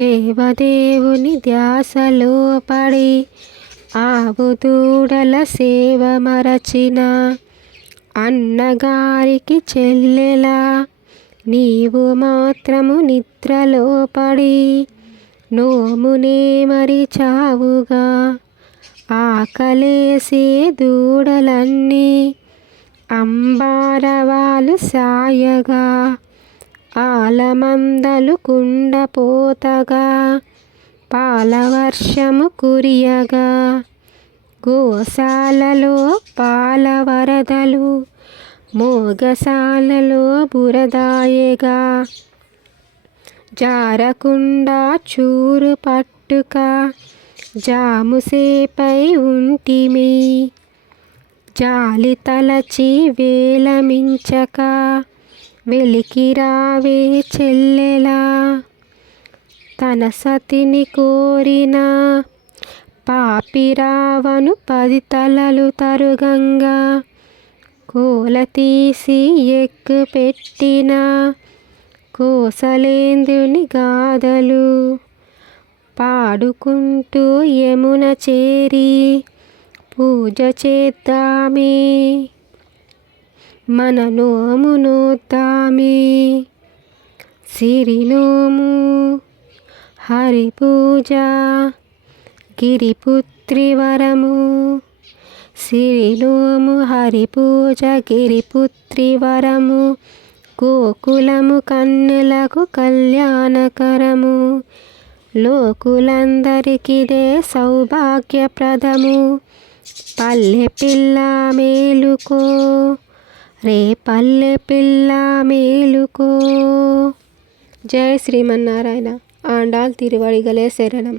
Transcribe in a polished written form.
దేవదేవుని ధ్యాసలో పడి ఆవుదూడల సేవ మరచిన అన్నగారికి చెల్లెలా నీవు మాత్రము నిద్రలో పడి నోమునే మరిచావుగా. ఆకలేసే దూడలన్నీ అంబారవాలు సాయగా ఆలమందలు కుండపోతగా పాలవర్షము కురియగా గోశాలలో పాల వరదలు మోగశాలలో బురదాయగా జారకుండా చూరు పట్టుక జాముసేపై ఉంటిమి జాలి తలచి వేలమించక వెలికిరావే చెల్లెలా. తన సతిని కోరిన పాపిరావను 10 తలలు తరుగంగా కోల తీసి ఎక్కు పెట్టిన కోసలేందుని గాథలు పాడుకుంటూ యమున చేరి పూజ చేద్దామే మన నోము నోద్దామే. సిరినోము హరి పూజ గిరిపుత్రి వరము సిరినోము హరి పూజ గిరిపుత్రి వరము గోకులము కన్నులకు కళ్యాణకరము లోకులందరికిదే సౌభాగ్యప్రదము. పల్లె పిల్ల మేలుకో రే పల్లె పిల్ల మేలుకో. జై శ్రీమన్నారాయణ. ఆండాల్ తిరువడిగలే శరణం.